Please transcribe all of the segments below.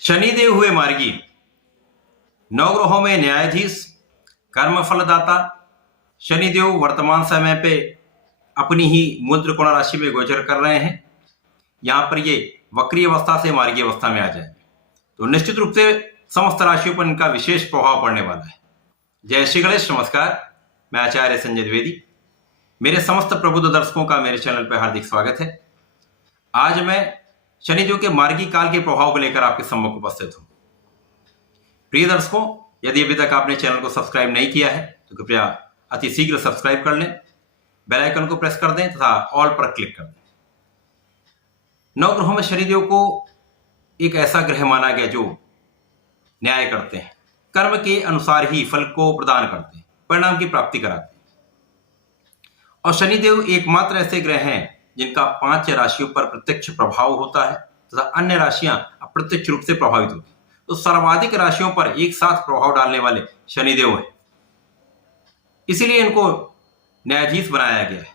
शनिदेव हुए मार्गी, नवग्रहों में न्यायाधीश, कर्म फलदाता। शनिदेव वर्तमान समय पे अपनी ही मूल त्रिकोण राशि में गोचर कर रहे हैं। यहाँ पर ये वक्री अवस्था से मार्गी अवस्था में आ जाएंगे तो निश्चित रूप से समस्त राशियों पर इनका विशेष प्रभाव पड़ने वाला है। जय श्री गणेश, नमस्कार। मैं आचार्य संजय द्विवेदी। मेरे समस्त प्रबुद्ध दर्शकों का मेरे चैनल पर हार्दिक स्वागत है। आज मैं शनिदेव के मार्गी काल के प्रभाव को लेकर आपके सम्मुख उपस्थित हूं। प्रिय दर्शकों, यदि अभी तक आपने चैनल को सब्सक्राइब नहीं किया है तो कृपया अति शीघ्र सब्सक्राइब कर लें, बेल आइकन को प्रेस कर दें तथा ऑल पर क्लिक कर दें। नवग्रहों में शनिदेव को एक ऐसा ग्रह माना गया जो न्याय करते हैं, कर्म के अनुसार ही फल को प्रदान करते हैं, परिणाम की प्राप्ति कराते हैं। और शनिदेव एकमात्र ऐसे ग्रह हैं जिनका 5 राशियों पर प्रत्यक्ष प्रभाव होता है तथा अन्य राशियां अप्रत्यक्ष रूप से प्रभावित होती हैं। तो सर्वाधिक राशियों पर एक साथ प्रभाव डालने वाले शनिदेव हैं। इसीलिए इनको न्यायाधीश बनाया गया है,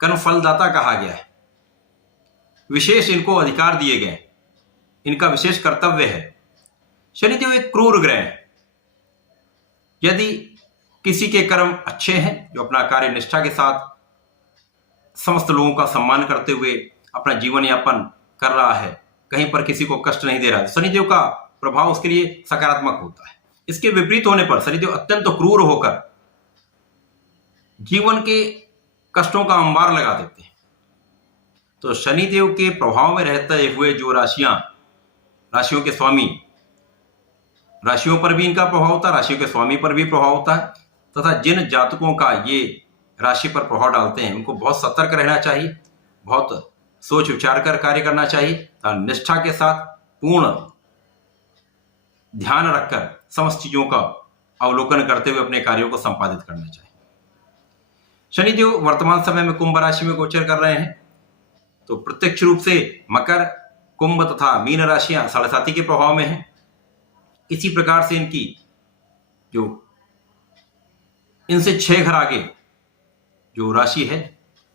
कर्म फलदाता कहा गया है। विशेष इनको अधिकार दिए गए, इनका विशेष कर्तव्य है। शनिदेव एक क्रूर ग्रह है। यदि किसी के कर्म अच्छे हैं, जो अपना कार्य निष्ठा के साथ समस्त लोगों का सम्मान करते हुए अपना जीवन यापन कर रहा है, कहीं पर किसी को कष्ट नहीं दे रहा है, शनिदेव का प्रभाव उसके लिए सकारात्मक होता है। इसके विपरीत होने पर शनिदेव अत्यंत क्रूर होकर जीवन के कष्टों का अंबार लगा देते हैं। तो शनिदेव के प्रभाव में रहते हुए जो राशियों के स्वामी, राशियों पर भी इनका प्रभाव होता है, राशियों के स्वामी पर भी प्रभाव होता है तथा जिन जातकों का ये राशि पर प्रभाव डालते हैं उनको बहुत सतर्क रहना चाहिए, बहुत सोच विचार कर कार्य करना चाहिए तथा निष्ठा के साथ पूर्ण ध्यान रखकर समस्त चीजों का अवलोकन करते हुए अपने कार्यों को संपादित करना चाहिए। शनिदेव वर्तमान समय में कुंभ राशि में गोचर कर रहे हैं तो प्रत्यक्ष रूप से मकर, कुंभ तथा मीन राशियां साढ़े के प्रभाव में हैं। इसी प्रकार से इनकी जो इनसे 6 घर आगे जो राशि है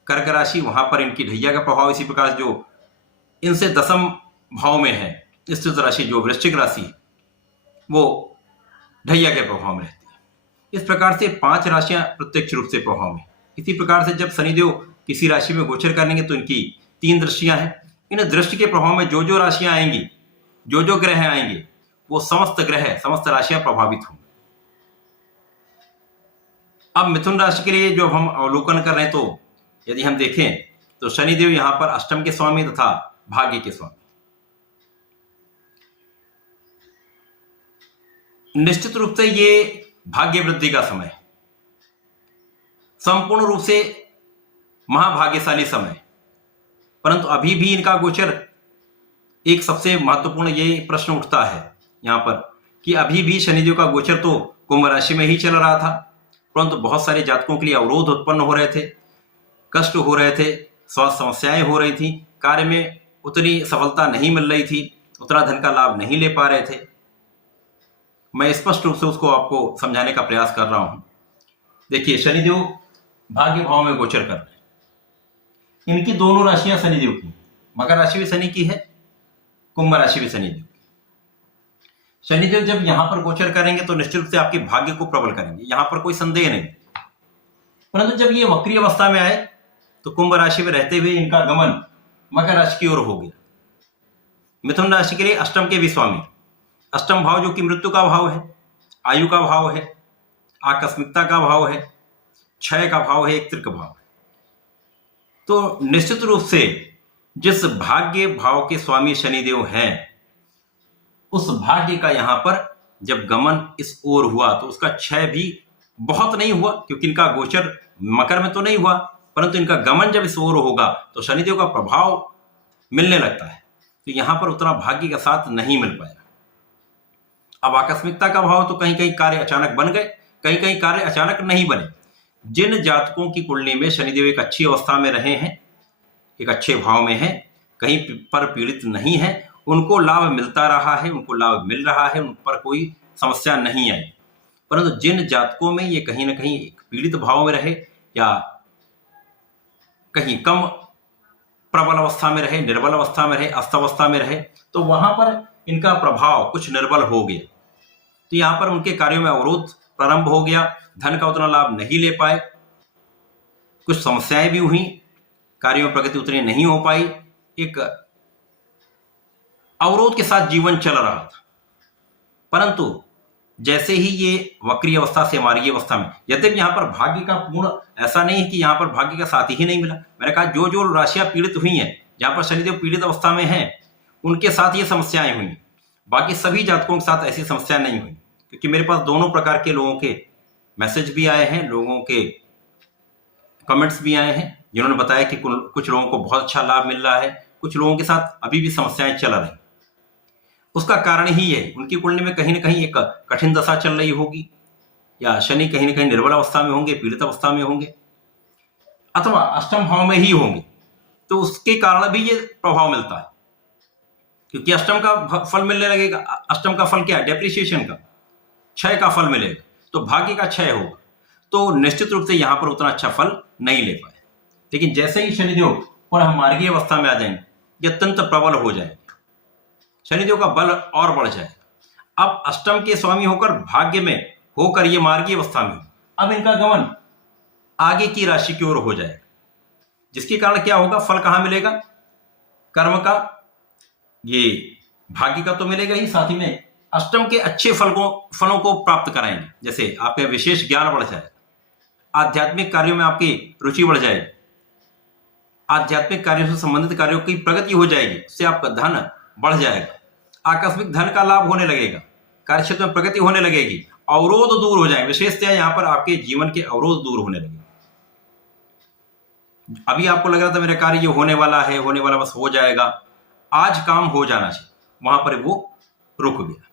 कर्क राशि, वहां पर इनकी ढैया का प्रभाव। इसी प्रकार से जो इनसे 10वें भाव में है स्थित राशि जो वृश्चिक राशि, वो ढैया के प्रभाव में रहती है। इस प्रकार से 5 राशियां प्रत्यक्ष रूप से प्रभाव में। इसी प्रकार से जब शनिदेव किसी राशि में गोचर करेंगे तो इनकी 3 दृष्टियां हैं। इन दृष्टि के प्रभाव में जो राशियां आएंगी, जो ग्रह आएंगे, वो समस्त ग्रह, समस्त राशियां प्रभावित होंगी। अब मिथुन राशि के लिए जो हम अवलोकन कर रहे हैं, तो यदि हम देखें तो शनिदेव यहां पर अष्टम के स्वामी तथा भाग्य के स्वामी। निश्चित रूप से ये भाग्य वृद्धि का समय है, संपूर्ण रूप से महाभाग्यशाली समय। परंतु अभी भी इनका गोचर, एक सबसे महत्वपूर्ण ये प्रश्न उठता है यहां पर कि अभी भी शनिदेव का गोचर तो कुंभ राशि में ही चल रहा था, परंतु बहुत सारे जातकों के लिए अवरोध उत्पन्न हो रहे थे, कष्ट हो रहे थे, स्वास्थ्य समस्याएं हो रही थी, कार्य में उतनी सफलता नहीं मिल रही थी, उतना धन का लाभ नहीं ले पा रहे थे। मैं स्पष्ट रूप से उसको आपको समझाने का प्रयास कर रहा हूं। देखिए, शनिदेव भाग्य भाव में गोचर कर रहे हैं। इनकी दोनों राशियां शनिदेव की, मकर राशि भी शनि की है, कुंभ राशि भी शनिदेव। शनिदेव जब यहां पर गोचर करेंगे तो निश्चित रूप से आपके भाग्य को प्रबल करेंगे, यहां पर कोई संदेह नहीं। परंतु जब ये वक्री अवस्था में आए तो कुंभ राशि में रहते हुए इनका गमन मकर राशि की ओर हो गया। मिथुन राशि के लिए अष्टम के भी स्वामी, अष्टम भाव जो कि मृत्यु का भाव है, आयु का भाव है, आकस्मिकता का भाव है, क्षय का भाव है, एक त्रिक भाव है। तो निश्चित रूप से जिस भाग्य भाव के स्वामी शनिदेव हैं, उस भाग्य का यहां पर जब गमन इस ओर हुआ तो उसका क्षय भी बहुत नहीं हुआ, क्योंकि इनका गोचर मकर में तो नहीं हुआ, परंतु इनका गमन जब इस ओर होगा तो शनिदेव का प्रभाव मिलने लगता है। तो यहां पर उतना भाग्य का साथ नहीं मिल पाया। अब आकस्मिकता का भाव तो कहीं कहीं कार्य अचानक बन गए, कहीं कहीं कार्य अचानक नहीं बने। जिन जातकों की कुंडली में शनिदेव एक अच्छी अवस्था में रहे हैं, एक अच्छे भाव में है, कहीं पर पीड़ित नहीं है, उनको लाभ मिलता रहा है, उनको लाभ मिल रहा है, उन पर कोई समस्या नहीं आई। परंतु जिन जातकों में ये कहीं ना कहीं एक पीड़ित भाव में रहे या कहीं कम प्रबल अवस्था में रहे, निर्बल अवस्था में रहे, अस्त अवस्था में रहे, तो वहां पर इनका प्रभाव कुछ निर्बल हो गया, तो यहाँ पर उनके कार्यों में अवरोध प्रारंभ हो गया, धन का उतना लाभ नहीं ले पाए, कुछ समस्याएं भी हुई, कार्यों में प्रगति उतनी नहीं हो पाई, एक अवरोध के साथ जीवन चल रहा था। परंतु जैसे ही ये वक्री अवस्था से मार्गी अवस्था में, यद्यपि यहाँ पर भाग्य का पूर्ण ऐसा नहीं है कि यहाँ पर भाग्य का साथ ही नहीं मिला। मैंने कहा जो जो राशियां पीड़ित हुई हैं, जहां पर शनिदेव पीड़ित अवस्था में हैं, उनके साथ ये समस्याएं हुई, बाकी सभी जातकों के साथ ऐसी समस्या नहीं हुई। क्योंकि मेरे पास दोनों प्रकार के लोगों के मैसेज भी आए हैं, लोगों के कमेंट्स भी आए हैं, जिन्होंने बताया कि कुछ लोगों को बहुत अच्छा लाभ मिल रहा है, कुछ लोगों के साथ अभी भी समस्याएं चल रही। उसका कारण ही है उनकी कुंडली में कहीं ना कहीं एक कठिन दशा चल रही होगी, या शनि कहीं ना कहीं निर्बल अवस्था में होंगे, पीड़ित अवस्था में होंगे, अथवा अष्टम भाव में ही होंगे। तो उसके कारण भी ये प्रभाव मिलता है, क्योंकि अष्टम का फल मिलने लगेगा। अष्टम का फल क्या है? डेप्रिसिएशन का, क्षय का फल मिलेगा, तो भाग्य का क्षय होगा, तो निश्चित रूप से यहां पर उतना अच्छा फल नहीं ले पाए। लेकिन जैसे ही शनिदेव पुनः मार्गीय अवस्था में आ जाएंगे, ये अत्यंत प्रबल हो जाएंगे, शनिदेव का बल और बढ़ जाएगा। अब अष्टम के स्वामी होकर भाग्य में होकर ये मार्गीय अवस्था में, अब इनका गमन आगे की राशि की ओर हो जाएगा, जिसके कारण क्या होगा? फल कहां मिलेगा? कर्म का, ये भाग्य का तो मिलेगा ही, साथ ही में अष्टम के अच्छे फलों को प्राप्त कराएंगे। जैसे आपका विशेष ज्ञान बढ़ जाएगा, आध्यात्मिक कार्यों में आपकी रुचि बढ़ जाएगी, आध्यात्मिक कार्यों से संबंधित कार्यों की प्रगति हो जाएगी, उससे आपका धन बढ़ जाएगा, आकस्मिक धन का लाभ होने लगेगा, कार्यक्षेत्र में प्रगति होने लगेगी, अवरोध दूर हो जाएंगे। विशेषतः यहां पर आपके जीवन के अवरोध दूर होने लगेंगे। अभी आपको लग रहा था मेरा कार्य ये होने वाला है, होने वाला, बस हो जाएगा, आज काम हो जाना चाहिए, वहां पर वो रुक गया,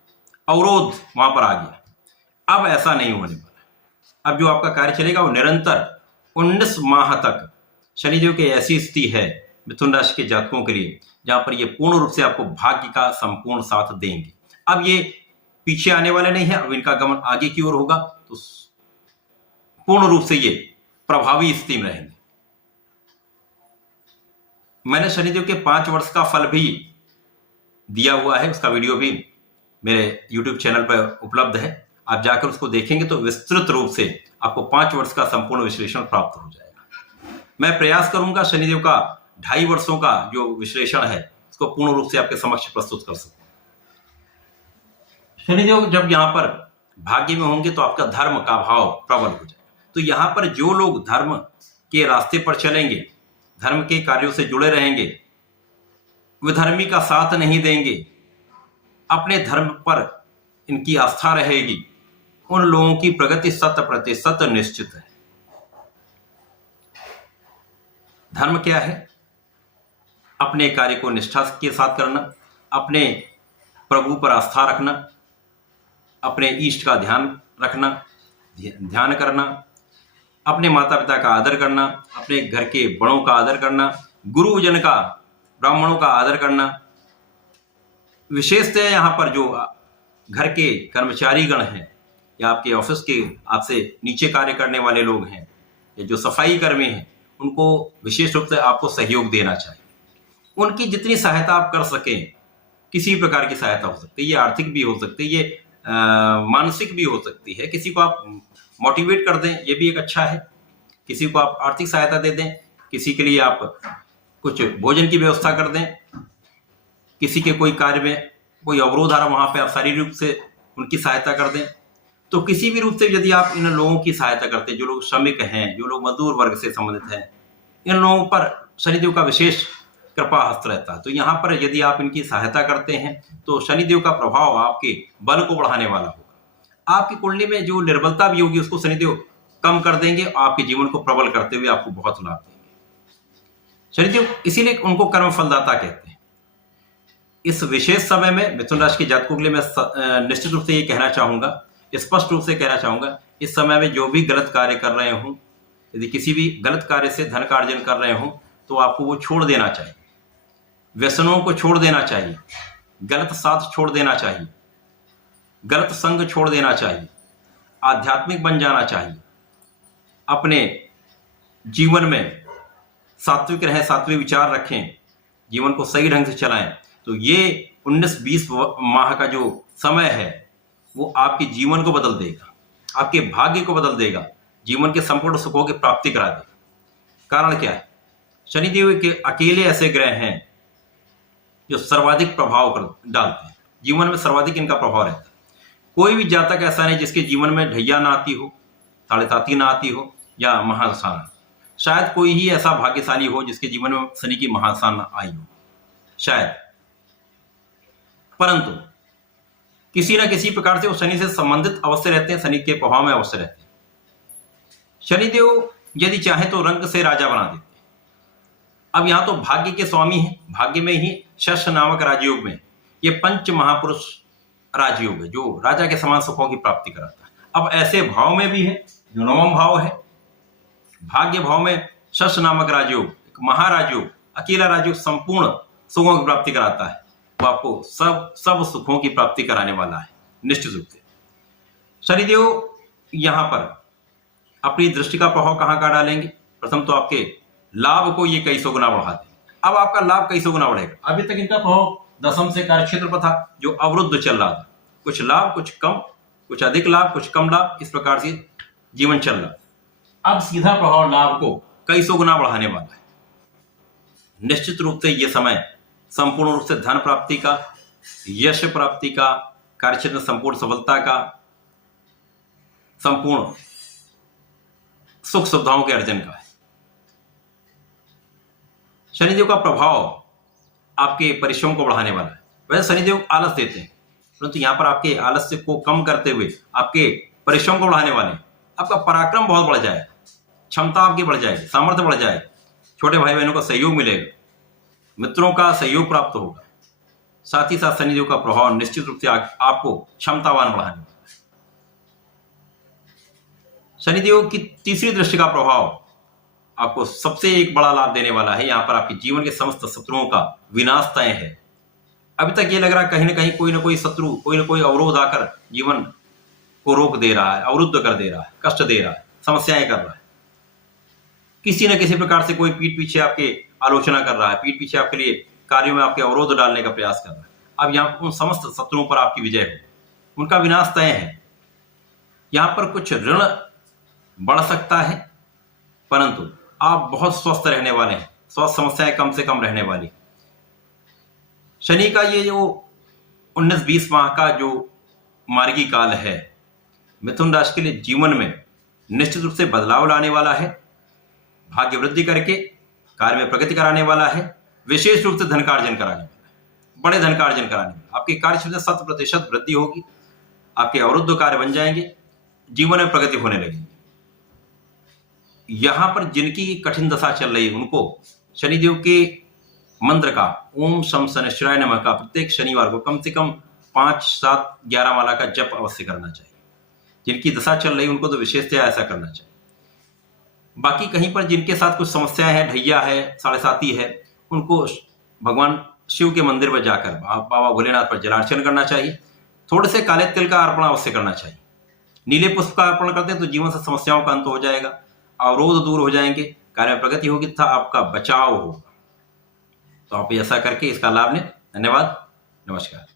अवरोध वहां पर आ गया। अब ऐसा नहीं होने वाला। अब जो आपका कार्य चलेगा वो निरंतर 19 माह तक शनिदेव की ऐसी स्थिति है मिथुन राशि के जातकों के लिए, जहां पर ये पूर्ण रूप से आपको भाग्य का संपूर्ण साथ देंगे। अब ये पीछे आने वाले नहीं है, अब इनका गमन आगे की ओर होगा, तो पूर्ण रूप से ये प्रभावी स्थिति में रहेंगे। मैंने शनिदेव के 5 वर्ष का फल भी दिया हुआ है, उसका वीडियो भी मेरे YouTube चैनल पर उपलब्ध है। आप जाकर उसको देखेंगे तो विस्तृत रूप से आपको 5 वर्ष का संपूर्ण विश्लेषण प्राप्त हो जाएगा। मैं प्रयास करूंगा शनिदेव का 2.5 वर्षों का जो विश्लेषण है उसको पूर्ण रूप से आपके समक्ष प्रस्तुत कर सकूं। शनिदेव जब यहां पर भाग्य में होंगे तो आपका धर्म का भाव प्रबल हो जाएगा। तो यहां पर जो लोग धर्म के रास्ते पर चलेंगे, धर्म के कार्यों से जुड़े रहेंगे, विधर्मी का साथ नहीं देंगे, अपने धर्म पर इनकी आस्था रहेगी, उन लोगों की प्रगति 100% निश्चित है। धर्म क्या है? अपने कार्य को निष्ठा के साथ करना, अपने प्रभु पर आस्था रखना, अपने इष्ट का ध्यान रखना, ध्यान करना, अपने माता पिता का आदर करना, अपने घर के बड़ों का आदर करना, गुरुजन का, ब्राह्मणों का आदर करना। विशेषतः यहाँ पर जो घर के कर्मचारी गण हैं, या आपके ऑफिस के आपसे नीचे कार्य करने वाले लोग हैं, या जो सफाई कर्मी हैं, उनको विशेष रूप से आपको सहयोग देना चाहिए। उनकी जितनी सहायता आप कर सकें, किसी प्रकार की सहायता हो सकती है, ये आर्थिक भी हो सकती है, ये मानसिक भी हो सकती है। किसी को आप मोटिवेट कर दें, ये भी एक अच्छा है। किसी को आप आर्थिक सहायता दे दें, किसी के लिए आप कुछ भोजन की व्यवस्था कर दें, किसी के कोई कार्य में कोई अवरोध आ रहा, वहां पे आप शारीरिक रूप से उनकी सहायता कर दें। तो किसी भी रूप से यदि आप इन लोगों की सहायता करते हैं, जो लोग श्रमिक हैं, जो लोग मजदूर वर्ग से संबंधित हैं, इन लोगों पर शनिदेव का विशेष कृपा हस्त रहता है। तो यहाँ पर यदि आप इनकी सहायता करते हैं तो शनिदेव का प्रभाव आपके बल को बढ़ाने वाला होगा। आपकी कुंडली में जो निर्बलता भी होगी उसको शनिदेव कम कर देंगे, आपके जीवन को प्रबल करते हुए आपको बहुत लाभ देंगे। शनिदेव इसीलिए उनको कर्म फलदाता कहते हैं। इस विशेष समय में मिथुन राशि के जातकों के लिए मैं निश्चित रूप से ये कहना चाहूंगा, स्पष्ट रूप से कहना चाहूंगा, इस समय में जो भी गलत कार्य कर रहे हों, यदि किसी भी गलत कार्य से धन का अर्जन कर रहे हों, तो आपको वो छोड़ देना चाहिए। व्यसनों को छोड़ देना चाहिए, गलत साथ छोड़ देना चाहिए, गलत संग छोड़ देना चाहिए, आध्यात्मिक बन जाना चाहिए, अपने जीवन में सात्विक रहें, सात्विक विचार रखें, जीवन को सही ढंग से चलाएं। तो ये 19-20 माह का जो समय है वो आपके जीवन को बदल देगा, आपके भाग्य को बदल देगा, जीवन के संपूर्ण सुखों की प्राप्ति करा देगा। कारण क्या है? शनिदेव के अकेले ऐसे ग्रह हैं जो सर्वाधिक प्रभाव डालते हैं, जीवन में सर्वाधिक इनका प्रभाव रहता है। कोई भी जातक ऐसा नहीं जिसके जीवन में ढैया ना आती हो, साढ़े साती ना आती हो या महादशा ना। शायद कोई ही ऐसा भाग्यशाली हो जिसके जीवन में शनि की महादशा ना आई हो, शायद। परंतु किसी न किसी प्रकार से वो शनि से संबंधित अवश्य रहते हैं, शनि के प्रभाव में अवश्य रहते हैं। शनिदेव यदि चाहे तो रंग से राजा बना देते हैं। अब यहां तो भाग्य के स्वामी हैं, भाग्य में ही शश नामक राजयोग में ये पंच महापुरुष राजयोग है जो राजा के समान सुखों की प्राप्ति कराता है। अब ऐसे भाव में भी है जो नवम भाव है, भाग्य भाव में शश नामक राजयोग, एक महाराजयोग, अकेला राजयोग संपूर्ण सुखों की प्राप्ति कराता है। वो आपको सब सुखों की प्राप्ति कराने वाला है निश्चित रूप से। शनिदेव यहां पर अपनी दृष्टि का प्रभाव कहां डालेंगे? प्रथम तो आपके लाभ को ये कई सौ गुना बढ़ा देंगे। अब आपका लाभ कई सौ गुना बढ़ेगा। अभी तक इनका प्रभाव दशम से कार्यक्षेत्र पर था जो अवरुद्ध चल रहा था, कुछ लाभ कुछ कम, कुछ अधिक लाभ कुछ कम लाभ, इस प्रकार से जीवन चल रहा। अब सीधा प्रभाव लाभ को कई सौ गुना बढ़ाने वाला है। निश्चित रूप से यह समय संपूर्ण रूप से धन प्राप्ति का, यश प्राप्ति का, कार्यक्षेत्र में संपूर्ण सफलता का, संपूर्ण सुख सुविधाओं के अर्जन का है। शनिदेव का प्रभाव आपके परिश्रम को बढ़ाने वाला है। वैसे शनिदेव आलस देते हैं, परंतु यहां पर आपके आलस्य को कम करते हुए आपके परिश्रम को बढ़ाने वाले हैं। आपका पराक्रम बहुत बढ़ जाएगा, क्षमता आपकी बढ़ जाएगी, सामर्थ्य बढ़ जाएगा, छोटे भाई बहनों का सहयोग मिलेगा, मित्रों का सहयोग प्राप्त होगा। साथ ही साथ शनिदेव का प्रभाव निश्चित रूप से आपको क्षमतावान बढ़ाने वाला है। शनिदेव की तीसरी दृष्टि का प्रभाव आपको सबसे एक बड़ा लाभ देने वाला है। यहां पर आपके जीवन के समस्त शत्रुओं का विनाश तय है। अभी तक ये लग रहा है कहीं ना कोई शत्रु, कोई ना कोई अवरोध आकर जीवन को रोक दे रहा है, अवरुद्ध कर दे रहा है, कष्ट दे रहा है, समस्याएं कर रहा है। किसी न किसी प्रकार से कोई पीठ पीछे आपके आलोचना कर रहा है, पीठ पीछे आपके लिए कार्यों में आपके अवरोध डालने का प्रयास कर रहा है। अब यहाँ उन समस्त शत्रुओं पर आपकी विजय हो, उनका विनाश तय है। यहां पर कुछ ऋण बढ़ सकता है, परंतु आप बहुत स्वस्थ रहने वाले हैं, स्वास्थ्य समस्याएं कम से कम रहने वाली। शनि का ये जो 19-20 माह का जो मार्गी काल है मिथुन राशि के लिए जीवन में निश्चित रूप से बदलाव लाने वाला है, भाग्य वृद्धि करके कार्य में प्रगति कराने वाला है, विशेष रूप से धन का अर्जन कराने वाला है, बड़े धन का अर्जन कराने वाला। आपके कार्य क्षेत्र में 100% वृद्धि होगी, आपके अवरुद्ध कार्य बन जाएंगे, जीवन में प्रगति होने लगेगी। यहां पर जिनकी कठिन दशा चल रही है उनको शनिदेव के मंत्र का ओम शम शनिश्चराय नमः का प्रत्येक शनिवार को कम से कम 5, 7, 11 माला का जप अवश्य करना चाहिए। जिनकी दशा चल रही है उनको तो विशेषतया ऐसा करना चाहिए। बाकी कहीं पर जिनके साथ कुछ समस्याएं हैं, ढैया है, साढ़े साती है, उनको भगवान शिव के मंदिर पर जाकर बाबा भोलेनाथ पर जलार्चन करना चाहिए। थोड़े से काले तिल का अर्पण अवश्य करना चाहिए। नीले पुष्प का अर्पण करते हैं तो जीवन से समस्याओं का अंत हो जाएगा, अवरोध दूर हो जाएंगे, कार्य में प्रगति होगी तथा आपका बचाव होगा। तो आप ऐसा करके इसका लाभ लें। धन्यवाद, नमस्कार।